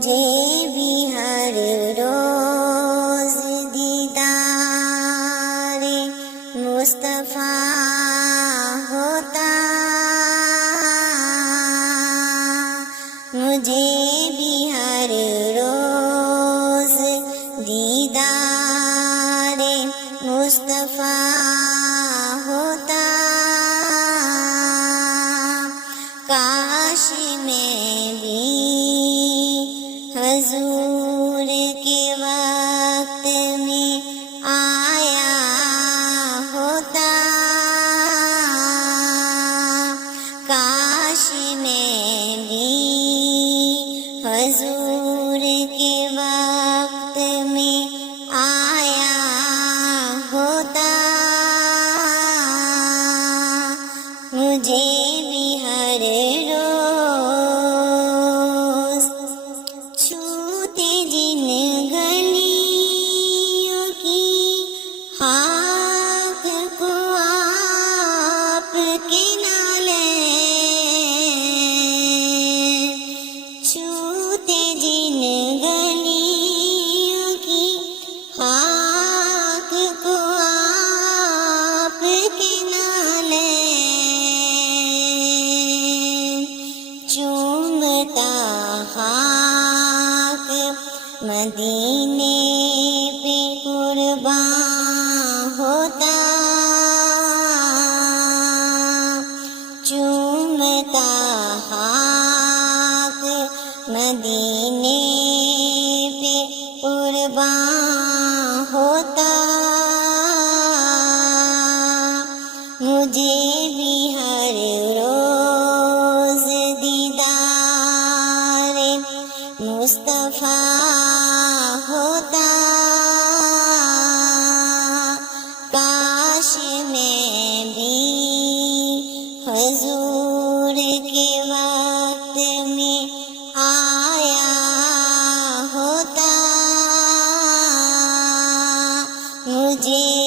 مجھے بھی ہر روز دیدار مصطفیٰ ہوتا، مجھے بھی ہر روز دیدار مصطفیٰ ہوتا، کاش میں بھی حضور کے وقت میں آیا ہوتا، کاش میں بھی حضور کے وقت میں آیا ہوتا، مجھے بھی ہر روز چھوتے جن گلیوں کی خاک کو آپ کے نالے، چھوتے جن گلیوں کی خاک کو آپ کے نالے، چومتا خاک مدینے پہ قرباں ہوتا، چومتا خاک مدینے پہ قرباں ہوتا، مجھے بھی ہر روز دیدار مصطفیٰ ہوتا، کاش میں بھی حضور کے وقت میں آیا ہوتا، مجھے